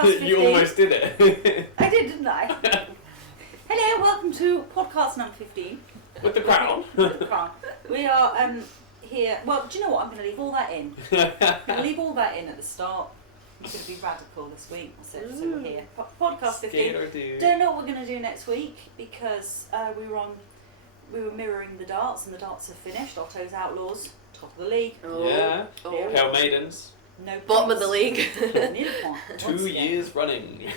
Podcast 15. You almost did it. I did, didn't I? Hello, welcome to podcast number 15. With the crown. With the crown. We are here. Well, do you know what? I'm going to leave all that in. I'm going to leave all that in at the start. I'm going to be radical this week. So we're here. Podcast 15. Don't know what we're going to do next week because we were mirroring the darts and the darts have finished. Otto's Outlaws, top of the league. Yeah. Pale Maidens. No bottom of the league. Need a point. 2 years running.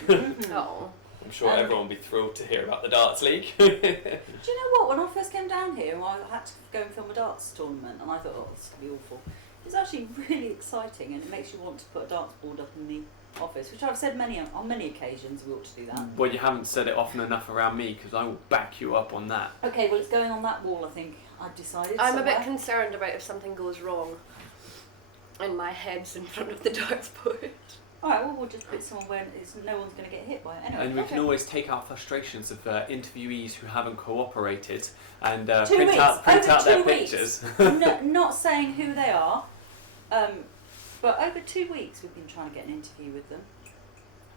Oh. I'm sure everyone will be thrilled to hear about the darts league. Do you know what? When I first came down here, I had to go and film a darts tournament, and I thought, oh, this is going to be awful. It's actually really exciting, and it makes you want to put a darts board up in the office, which I've said on many occasions we ought to do that. Well, you haven't said it often enough around me, because I will back you up on that. Okay, well, it's going on that wall, I think. I've decided. I'm a bit concerned about if something goes wrong and my head's in front of the darts board. Alright, well, we'll just put someone where no one's going to get hit by it anyway. And we can always take out frustrations of interviewees who haven't cooperated and print 2 weeks. out their 2 weeks. pictures. Not saying who they are, but over 2 weeks we've been trying to get an interview with them.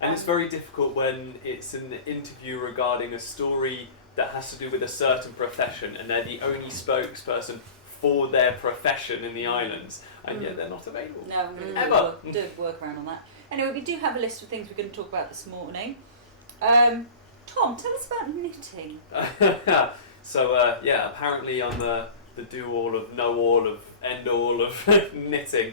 And it's very difficult when it's an interview regarding a story that has to do with a certain profession and they're the only spokesperson for their profession in the islands, and yet they're not available. No, I'm going to do a workaround on that. Anyway, we do have a list of things we're going to talk about this morning. Tom, tell us about knitting. So, apparently I'm the do-all of, know-all of, end-all of knitting,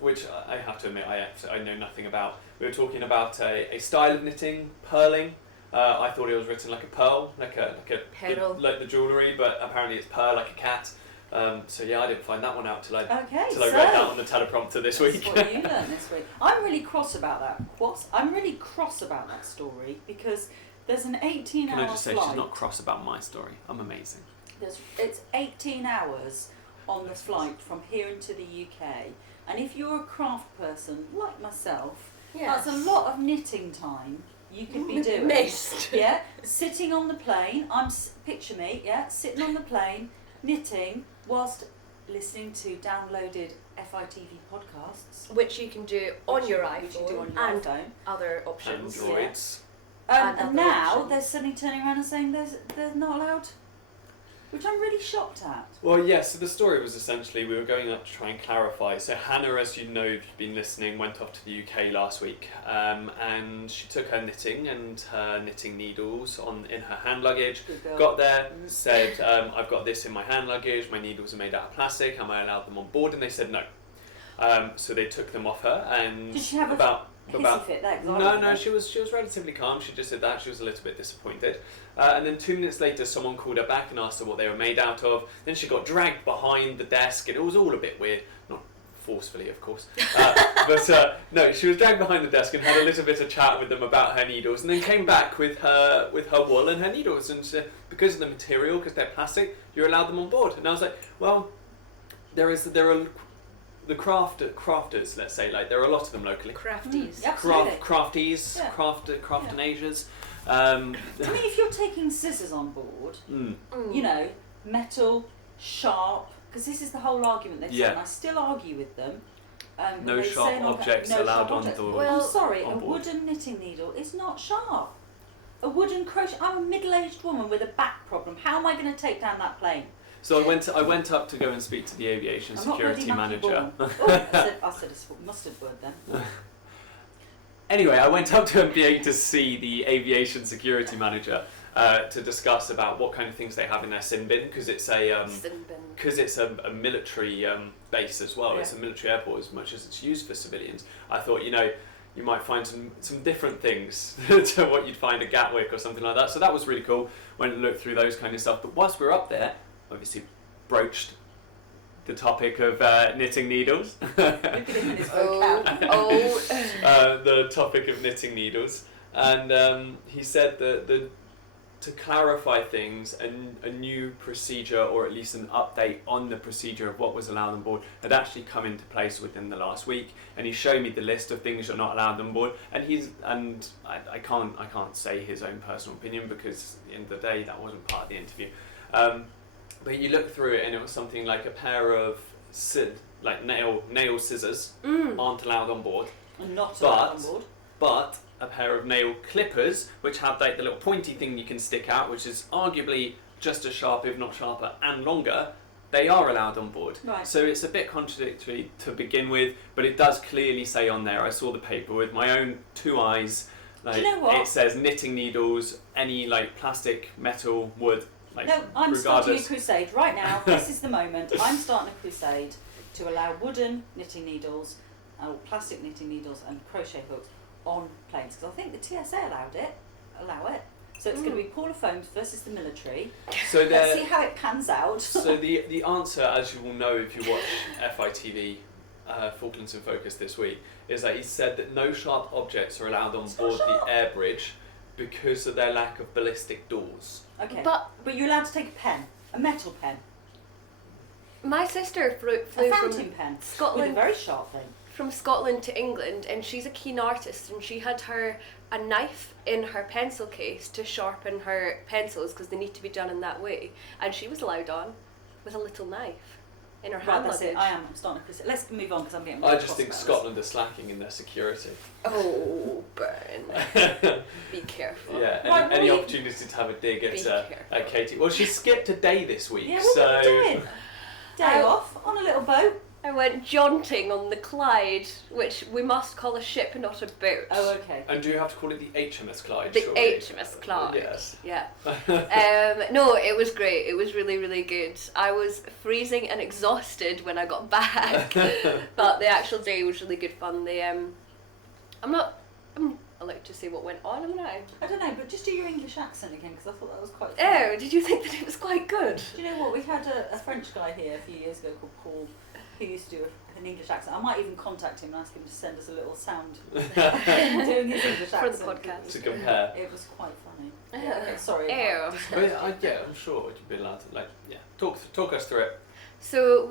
which I have to admit I know nothing about. We were talking about a style of knitting, purling. I thought it was written like a pearl, like the jewellery, but apparently it's purr like a cat. So I didn't find that one out till I read that on the teleprompter this week. That's what you learned this week. I'm really cross about that. I'm really cross about that story because there's an 18-hour flight. Can I just say she's not cross about my story? I'm amazing. It's 18 hours on the flight from here into the UK, and if you're a craft person like myself, that's a lot of knitting time. You could be doing sitting on the plane. Picture me, sitting on the plane, knitting whilst listening to downloaded FITV podcasts, which you can do on your iPhone and other options. Androids. And now they're suddenly turning around and saying they're not allowed. Which I'm really shocked at. Well, so the story was essentially we were going up to try and clarify. So Hannah, as you know, if you've been listening, went off to the UK last week, and she took her knitting and her knitting needles in her hand luggage. Got there, said, I've got this in my hand luggage, my needles are made out of plastic, am I allowed them on board? And they said no. So they took them off her, and did she have hissy fit there? No, she was relatively calm. She just said that she was a little bit disappointed, and then 2 minutes later, someone called her back and asked her what they were made out of. Then she got dragged behind the desk, and it was all a bit weird. Not forcefully, of course, but no, she was dragged behind the desk and had a little bit of chat with them about her needles, and then came back with her wool and her needles, and she said because of the material, because they're plastic, you're allowed them on board. And I was like, well, there are. The crafters, let's say, like there are a lot of them locally. Crafties. Crafties. Craftinasias. I mean, if you're taking scissors on board, you know, metal, sharp, because this is the whole argument they've said, and I still argue with them. No sharp objects allowed on board. Well, I'm sorry, a wooden knitting needle is not sharp. A wooden crochet. I'm a middle-aged woman with a back problem. How am I going to take down that plane? So I went up to go and speak to the aviation security manager. I said a mustard word then. Anyway, I went up to MBA to see the aviation security manager to discuss about what kind of things they have in their sin bin, because it's a military base as well. Yeah. It's a military airport as much as it's used for civilians. I thought, you might find some different things to what you'd find at Gatwick or something like that. So that was really cool. Went and looked through those kind of stuff. But whilst we were up there, obviously broached the topic of knitting needles. The topic of knitting needles. And he said that to clarify things, a new procedure, or at least an update on the procedure of what was allowed on board, had actually come into place within the last week. And he showed me the list of things you're not allowed on board. And I can't say his own personal opinion, because at the end of the day that wasn't part of the interview. But you look through it, and it was something like a pair of nail scissors aren't allowed on board. Not allowed on board. but a pair of nail clippers, which have like the little pointy thing you can stick out, which is arguably just as sharp, if not sharper, and longer, they are allowed on board. Right. So it's a bit contradictory to begin with, but it does clearly say on there, I saw the paper with my own 2 eyes, like, do you know what? it says knitting needles, any like plastic, metal, wood, like, No, I'm starting a regardless. crusade right now. This is the moment. I'm starting a crusade to allow wooden knitting needles, or plastic knitting needles, and crochet hooks on planes, because I think the TSA allow it. So it's going to be Paula Foams versus the military. So Let's see how it pans out. So the answer, as you will know if you watch FITV, Falklands in Focus this week, is that he said that no sharp objects are allowed on board the air bridge because of their lack of ballistic doors. Okay, but you're allowed to take a pen, a metal pen, My sister flew a from fountain pen, Scotland, with a very sharp thing. from Scotland to England, and she's a keen artist, and she had a knife in her pencil case to sharpen her pencils because they need to be done in that way, and she was allowed on with a little knife in her hand Right, that's luggage. it. I'm starting a crusade. Let's move on because I'm getting. I really just cross think about Scotland are slacking in their security. Oh, burn! Be careful. Yeah, Right, any what are you- opportunity to have a dig Be at careful. Katie. Well, she skipped a day this week, this. Yeah, what are you doing? Day off on a little boat. I went jaunting on the Clyde, which we must call a ship, not a boat. Oh, okay. And do you have to call it the HMS Clyde? The surely? HMS Clyde. Yes. Yeah. No, it was great. It was really, really good. I was freezing and exhausted when I got back, but the actual day was really good fun. I'm allowed to say what went on, am I? I don't know, but just do your English accent again because I thought that was quite fun. Oh, did you think that it was quite good? Do you know what? We had a French guy here a few years ago called Paul, who used to do an English accent. I might even contact him and ask him to send us a little sound doing his English For accent. the podcast. To compare. It was quite funny. Yeah, okay, sorry. Ew. But yeah, I'm sure you'd be allowed to talk us through it. So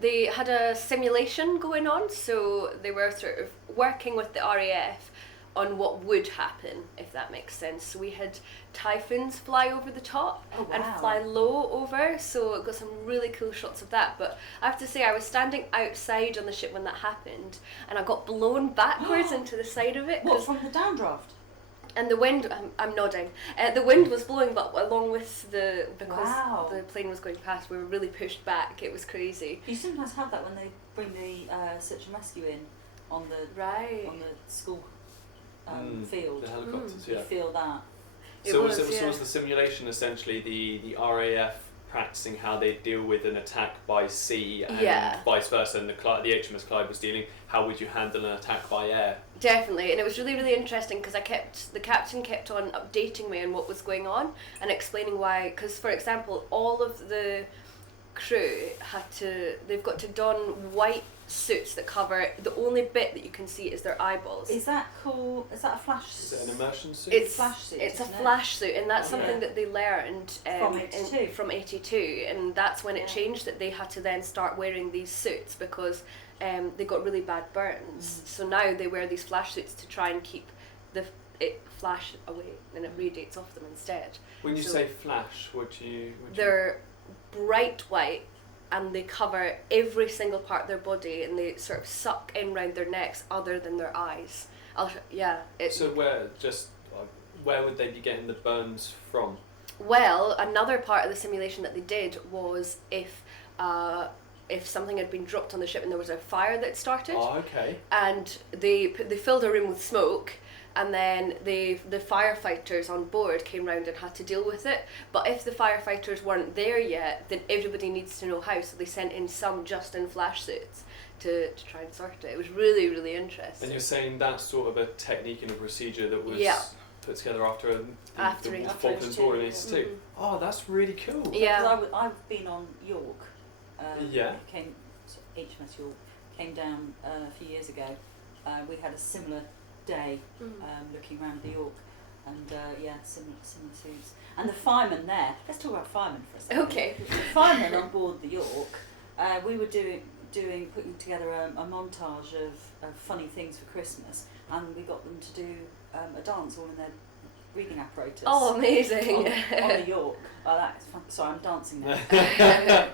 they had a simulation going on, so they were sort of working with the RAF on what would happen, if that makes sense. So we had Typhoons fly over the top and fly low over, so got some really cool shots of that. But I have to say, I was standing outside on the ship when that happened, and I got blown backwards into the side of it. What, from the downdraft? And the wind, I'm nodding, the wind was blowing, but along with because the plane was going past, we were really pushed back. It was crazy. You sometimes have that when they bring the search and rescue in on the school field. The helicopters, You feel that. So was the simulation essentially the RAF practicing how they deal with an attack by sea and vice versa, and the HMS Clyde was dealing how would you handle an attack by air? Definitely, and it was really, really interesting because the captain kept on updating me on what was going on and explaining why. Because, for example, all of the crew they've got to don white suits that cover the only bit that you can see is their eyeballs. Is that cool? Is that a flash? Is it an immersion suit? It's flash suit. It's a flash suit, and that's something that they learned from 82, and that's when it changed that they had to then start wearing these suits because they got really bad burns. So now they wear these flash suits to try and keep it flash away, and it radiates off them instead. When you say flash, they're bright white, and they cover every single part of their body, and they sort of suck in round their necks other than their eyes. So where would they be getting the burns from? Well, another part of the simulation that they did was if something had been dropped on the ship and there was a fire that started. Oh, okay. And they filled a room with smoke, and then the firefighters on board came round and had to deal with it. But if the firefighters weren't there yet, then everybody needs to know how, so they sent in some just in flash suits to try and sort it. It was really, really interesting. And you're saying that's sort of a technique and a procedure that was put together after the Falklands War in 82. Mm-hmm. Oh, that's really cool. Yeah. I've been on York. HMS York came down a few years ago. We had a similar day looking around the York, and similar suits. And the firemen there. Let's talk about firemen for a second. Okay. The firemen on board the York. We were putting together a montage of funny things for Christmas, and we got them to do a dance all in their breathing apparatus. Oh, amazing! On the York. Oh, that's fun. Sorry, I'm dancing now.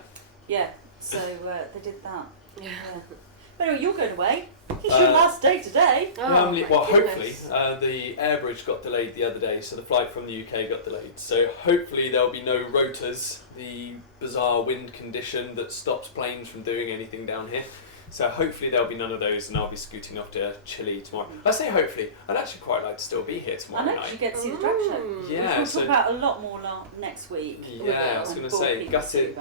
Yeah. So they did that. Yeah. But anyway, you're going away. It's your last day today. Oh, Well, my hopefully, goodness. the air bridge got delayed the other day, so the flight from the UK got delayed. So hopefully there'll be no rotors, the bizarre wind condition that stops planes from doing anything down here. So hopefully there'll be none of those, and I'll be scooting off to Chile tomorrow. I say hopefully. I'd actually quite like to still be here tomorrow And actually night. get to see the drag show. Yeah, We'll so talk about a lot more next week. yeah, I was going to say gutted.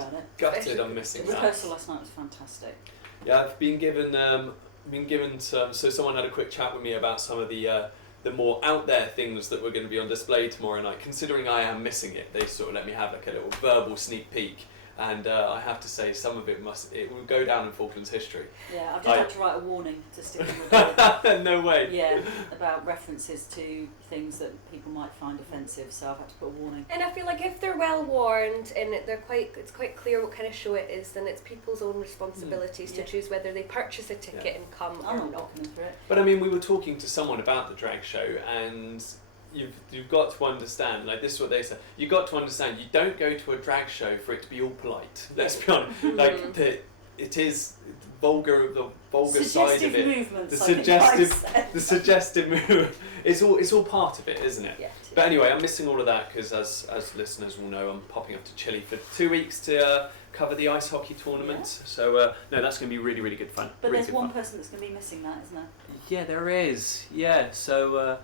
I'm missing The that. rehearsal last night was fantastic. Yeah, I've been given some. So someone had a quick chat with me about some of the more out there things that were going to be on display tomorrow night. Considering I am missing it, they sort of let me have like a little verbal sneak peek. And I have to say, some of it will go down in Falklands history. Yeah, I've just had to write a warning to stick in the No way. Yeah, about references to things that people might find offensive, so I've had to put a warning. And I feel like if they're well warned and it's quite clear what kind of show it is, then it's people's own responsibilities to choose whether they purchase a ticket and come I'm or not not. walking them through it. But I mean, we were talking to someone about the drag show, and you've got to understand, like this is what they said, you've got to understand you don't go to a drag show for it to be all polite. Let's be honest. Like it is the vulgar side of it. Movements, the suggestive move. It's all part of it, isn't it? Yeah. But anyway, I'm missing all of that because as listeners will know, I'm popping up to Chile for 2 weeks to cover the ice hockey tournament. Yeah. So no, that's going to be really, really good fun. But really there's one person that's going to be missing that, isn't there? Yeah, there is. Yeah, so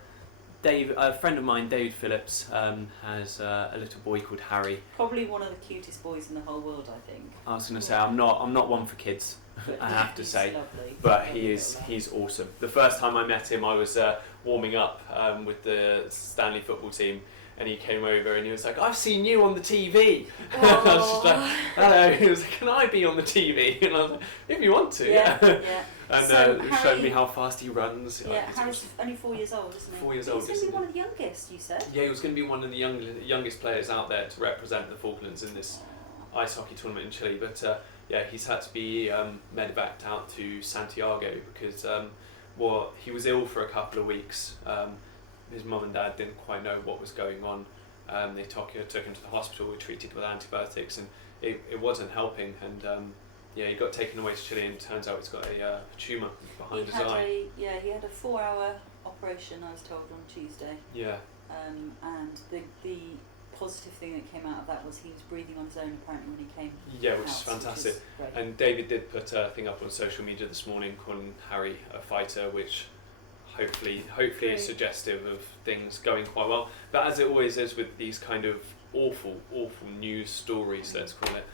Dave, a friend of mine, David Phillips, has a little boy called Harry. Probably one of the cutest boys in the whole world, I think. I was going to say I'm not one for kids, I have to say, lovely. but he's awesome. The first time I met him, I was warming up with the Stanley football team. And he came over and he was like, "I've seen you on the TV." And I was just like, "Hello." He was like, "Can I be on the TV?" And I was like, "If you want to, yeah." And So he showed me how fast he runs. Yeah, Harry's only 4 years old, isn't he? 4 years He's old, going to isn't be he? one of the youngest, you said? Yeah, he was going to be one of the youngest players out there to represent the Falklands in this ice hockey tournament in Chile. But yeah, he's had to be medevaced out to Santiago because he was ill for a couple of weeks. His mum and dad didn't quite know what was going on. They took him to the hospital, were treated with antibiotics, and it wasn't helping. And he got taken away to Chile, and it turns out he's got a tumour behind his eye. He had a 4-hour operation, I was told, on Tuesday. Yeah. And the positive thing that came out of that was he was breathing on his own apparently when he came Yeah, out, which is fantastic. Which is great. And David did put a thing up on social media this morning calling Harry a fighter, which hopefully is suggestive of things going quite well. But as it always is with these kind of awful news stories, let's call it,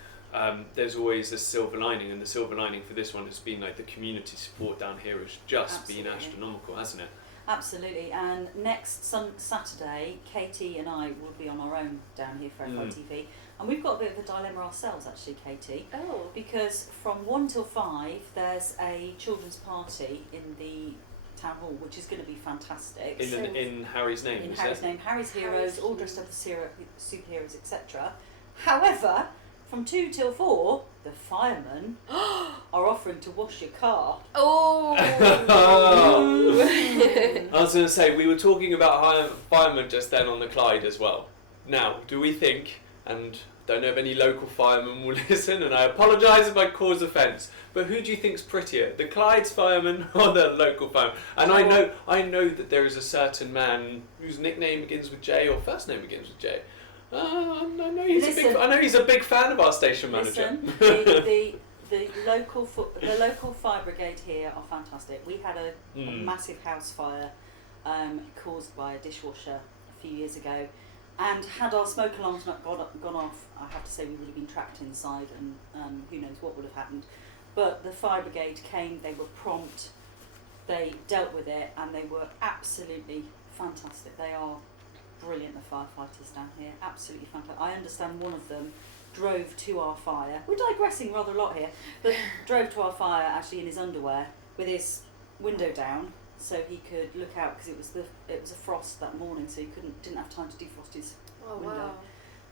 there's always a silver lining, and the silver lining for this one has been like the community support down here has just been astronomical, hasn't it? Absolutely, and next Saturday, Caiti and I will be on our own down here for FITV, and we've got a bit of a dilemma ourselves actually, Caiti. Oh. Because from 1 till 5 there's a children's party in the town hall, which is going to be fantastic. In Harry's name, in Harry's name, Harry's heroes, all dressed up as superheroes, etc. However, from 2 till 4, the Firemen are offering to wash your car. Oh! I was going to say, we were talking about firemen just then on the Clyde as well. Now, do we think, and don't know if any local firemen will listen, and I apologise if I cause offence, but who do you think's prettier, the Clyde's fireman or the local fireman? And I know that there is a certain man whose nickname begins with J or first name begins with J. I know he's a big fan of our station manager. Listen, the local fire brigade here are fantastic. We had a massive house fire caused by a dishwasher a few years ago, and had our smoke alarms not gone off, I have to say we would have been trapped inside, and who knows what would have happened. But the fire brigade came, they were prompt, they dealt with it, and they were absolutely fantastic. They are brilliant, the firefighters down here, absolutely fantastic. I understand one of them drove to our fire. We're digressing rather a lot here, but drove to our fire actually in his underwear with his window down so he could look out, because it was a frost that morning, so he didn't have time to defrost his window. Wow.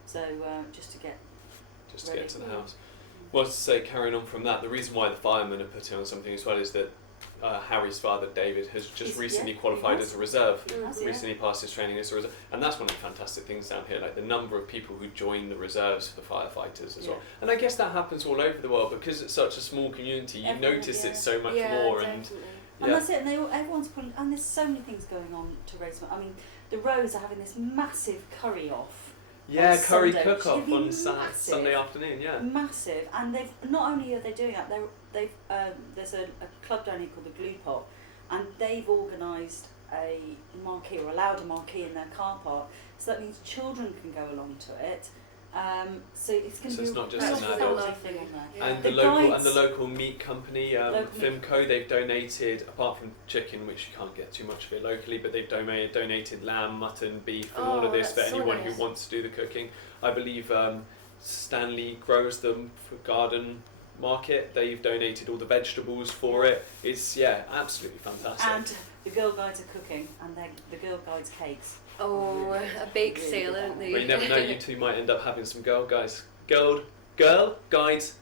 So just to get to the house. Well, to say, carrying on from that, the reason why the firemen are putting on something as well is that Harry's father, David, has just recently qualified as a reserve. Recently passed his training as a reserve, and that's one of the fantastic things down here. Like the number of people who join the reserves for firefighters as well. And I guess that happens all over the world because it's such a small community. You notice it so much more, and And that's it. And everyone's putting, and there's so many things going on to raise money. I mean, the Rose are having this massive curry off. Yeah, curry Sunday, cook-off on Sunday afternoon. Yeah. Massive, and they've not only are they doing that, they've there's a club down here called the Glue Pot, and they've organised a marquee or allowed a marquee in their car park, so that means children can go along to it. So it's going to be it's not just an an adult thing on there. Yeah. And the local meat company, Fimco, they've donated, apart from chicken, which you can't get too much of it locally, but they've donated lamb, mutton, beef, and all of this for anyone who wants to do the cooking. I believe Stanley grows them for garden market. They've donated all the vegetables for it. It's absolutely fantastic. And the Girl Guides are cooking, and the Girl Guides cakes. Oh, a bake sale, aren't they? Well, you never know, you two might end up having some Girl Guides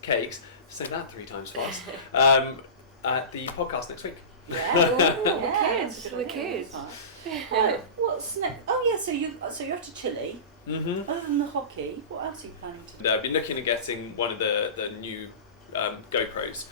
cakes, say that 3 times fast, at the podcast next week. Yeah, we could. What's next? Oh yeah, so you're off to Chile. Mm-hmm. Other than the hockey, what else are you planning to do? I've been looking at getting one of the new GoPros,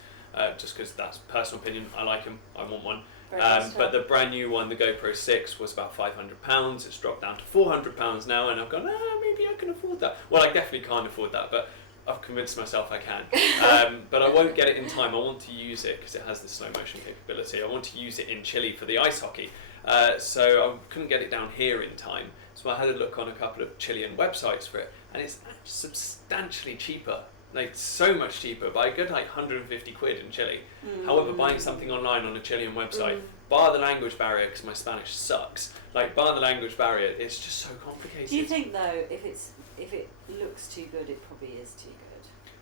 just because that's personal opinion. I like them. I want one. But the brand new one, the GoPro 6, was about £500. It's dropped down to £400 now, and I've gone, maybe I can afford that. Well, I definitely can't afford that, but I've convinced myself I can. But I won't get it in time. I want to use it because it has the slow motion capability. I want to use it in Chile for the ice hockey. So I couldn't get it down here in time. So I had a look on a couple of Chilean websites for it, and it's substantially cheaper. Like, so much cheaper, by a good like 150 quid in Chile. However, buying something online on a Chilean website, bar the language barrier, because my Spanish sucks, like, bar the language barrier, it's just so complicated. Do you think though, if it looks too good, it probably is too good?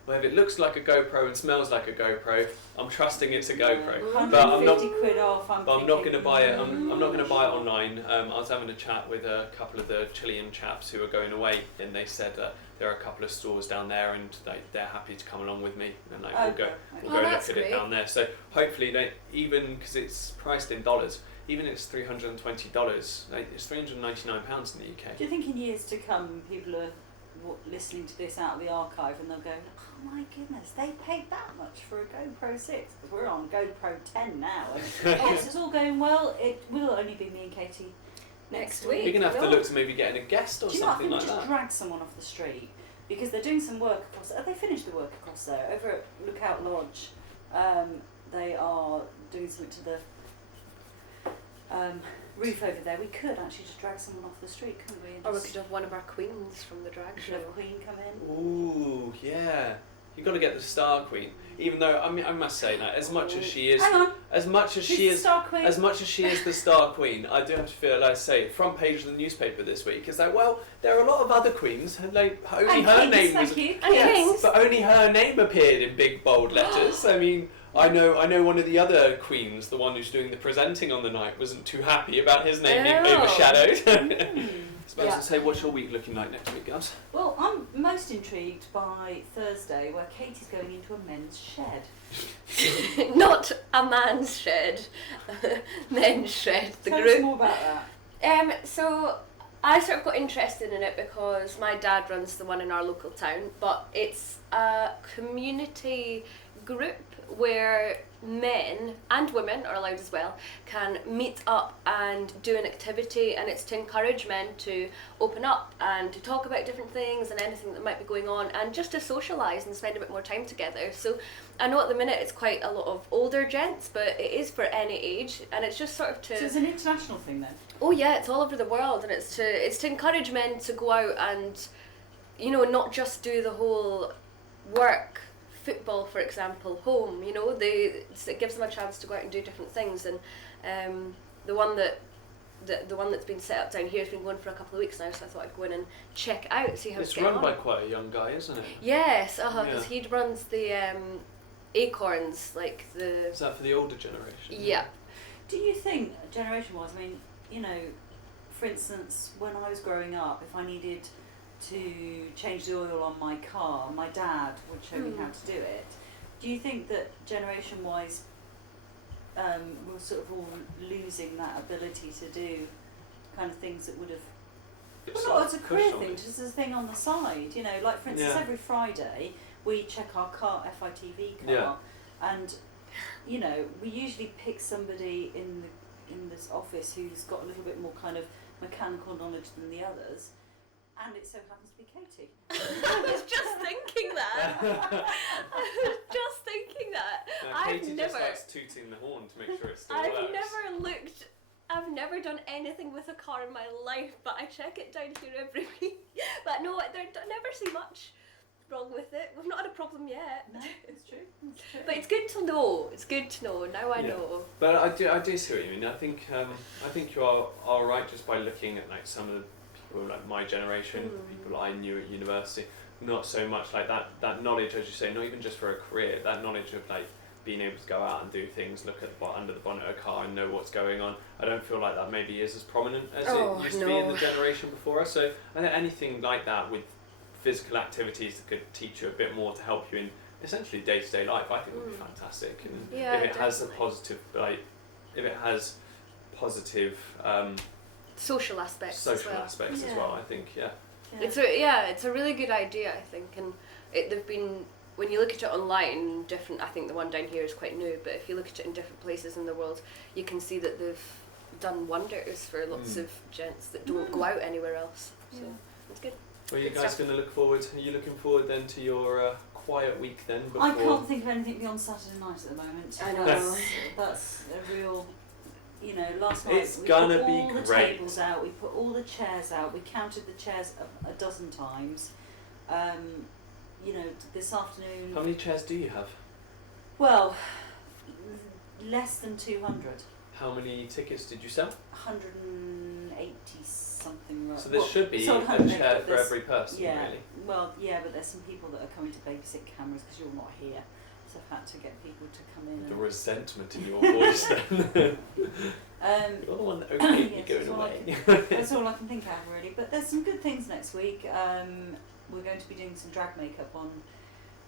Well, if it looks like a GoPro and smells like a GoPro, I'm trusting it's a GoPro. 150 quid off. I'm not going to buy it. I'm not going to buy it online. I was having a chat with a couple of the Chilean chaps who are going away, and they said that there are a couple of stores down there, and they're happy to come along with me, and we'll go look at it down there. So hopefully, even because it's priced in dollars, even if it's $320, it's £399 in the UK. Do you think in years to come, people are listening to this out of the archive, and they'll go, "Oh my goodness, they paid that much for a GoPro 6? Because we're on GoPro 10 now. And yes, it's all going well. It will only be me and Katie next week. You're going to have to look to maybe getting a guest or something like that. Just drag someone off the street, because they're doing some work across. Have they finished the work across there? Over at Lookout Lodge, they are doing something to the roof over there. We could actually just drag someone off the street, couldn't we? Or we could have one of our queens from the drag show. Have Queen come in. Ooh, yeah. You've got to get the Star Queen. Even though, I mean, I must say that as much as she is, Hang on. as much as she is the Star Queen, I do have to feel, like I say, front page of the newspaper this week is that, well, there are a lot of other queens, and like only her name was, but only her name appeared in big bold letters. I mean, I know one of the other queens, the one who's doing the presenting on the night, wasn't too happy about his name being overshadowed. Suppose to say, what's your week looking like next week, guys? Well, I'm most intrigued by Thursday, where Katie's going into a men's shed. Not a man's shed, men's shed. Tell us more about that. So I sort of got interested in it because my dad runs the one in our local town, but it's a community group where men and women are allowed as well can meet up and do an activity, and it's to encourage men to open up and to talk about different things and anything that might be going on, and just to socialise and spend a bit more time together. So I know at the minute it's quite a lot of older gents, but it is for any age, and it's just sort of to... So it's an international thing then? Oh yeah, it's all over the world, and it's to encourage men to go out and, you know, not just do the whole work, football for example, home, you know, it gives them a chance to go out and do different things. And the one that's been set up down here has been going for a couple of weeks now, so I thought I'd go in and check out, see how it's going on. It's run by quite a young guy, isn't it? Yes, because he runs the Acorns, like the... Is that for the older generation? Yeah. Do you think, generation-wise, I mean, you know, for instance, when I was growing up, if I needed to change the oil on my car, my dad would show me how to do it. Do you think that generation-wise we're sort of all losing that ability to do kind of things that would have... Well, not as a career thing, just as a thing on the side, you know, like for instance every Friday we check our car, FITV car, and you know, we usually pick somebody in this office who's got a little bit more kind of mechanical knowledge than the others, and it so happens to be Caiti. I was just thinking that. Caiti just likes tooting the horn to make sure it still works. I've never done anything with a car in my life, but I check it down here every week. But no, I never see much wrong with it. We've not had a problem yet. No, it's true. But it's good to know. It's good to know. Now I know. But I do see what you mean. I think you are right just by looking at like some of the people like my generation, people I knew at university. Not so much like that knowledge, as you say, not even just for a career. That knowledge of like being able to go out and do things, look at under the bonnet of a car and know what's going on. I don't feel like that maybe is as prominent as it used to be in the generation before us. So I think anything like that with physical activities that could teach you a bit more to help you in essentially day-to-day life, I think would be fantastic. And if it has a positive, like, if it has positive social aspects as well, I think, It's a really good idea, I think, and they've been, when you look at it online, different. I think the one down here is quite new, but if you look at it in different places in the world, you can see that they've done wonders for lots of gents that don't go out anywhere else. So it's good. Well, you guys going to look forward? Are you looking forward then to your quiet week then? Before... I can't think of anything beyond Saturday night at the moment. I know. That's a real. You know, last night it's we gonna put be all the great. tables out, we put all the chairs out, we counted the chairs a dozen times. You know, this afternoon. How many chairs do you have? Well, less than 200. How many tickets did you sell? 180 something. Right. So there should be a chair for every person, really. Well, yeah, but there's some people that are coming to babysit cameras because you're not here. So I've had to get people to come in. The resentment in your voice then. You're the one that okayed me going away. That's all I can think of really. But there's some good things next week. We're going to be doing some drag makeup on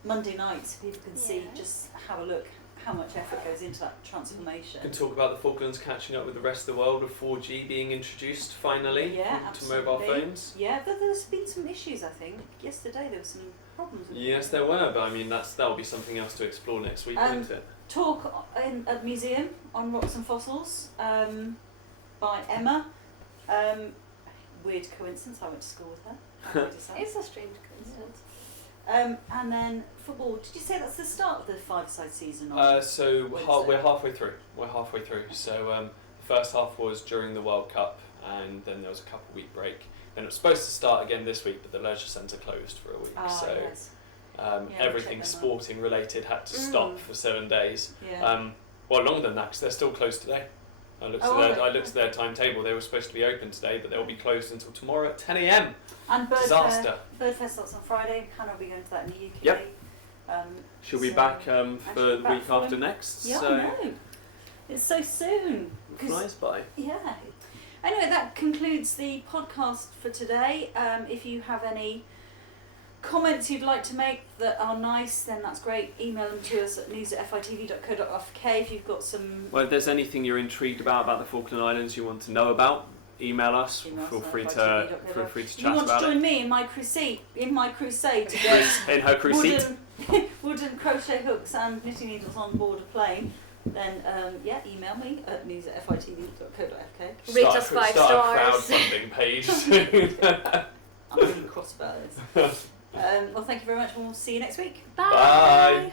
Monday night so people can see, just have a look how much effort goes into that transformation. We can talk about the Falklands catching up with the rest of the world, with 4G being introduced finally to mobile phones. Yeah, but there's been some issues, I think. Yesterday there were some problems. Yes, there were, but I mean that'll be something else to explore next week, won't it? Talk at the museum on rocks and fossils by Emma. Weird coincidence, I went to school with her. It's a strange coincidence. And then football. Did you say that's the start of the five-a-side season? So we're halfway through. So the first half was during the World Cup, and then there was a couple-week break. Then it was supposed to start again this week, but the leisure centre closed for a week. Everything sporting related had to stop for 7 days. Well, longer than that, because they're still closed today. I looked at their timetable. They were supposed to be open today, but they'll be closed until tomorrow at 10 a.m. And Disaster. Birdfest starts on Friday. Hannah will be going to that in the UK. Yep. She'll be back for the week after next. Yeah, so I know. It's so soon. It flies by. Yeah. Anyway, that concludes the podcast for today. If you have any comments you'd like to make that are nice, then that's great. Email them to us at news@fitv.co.uk if you've got some... Well, if there's anything you're intrigued about the Falkland Islands you want to know about, email us. Feel free to chat about it. You want to join me in my crusade to get in her crusade. wooden crochet hooks and knitting needles on board a plane, then email me at news@fitv.co.uk. Rate us 5 start stars. a crowdfunding page soon. I'm really cross about this. Well, thank you very much and we'll see you next week. Bye. Bye.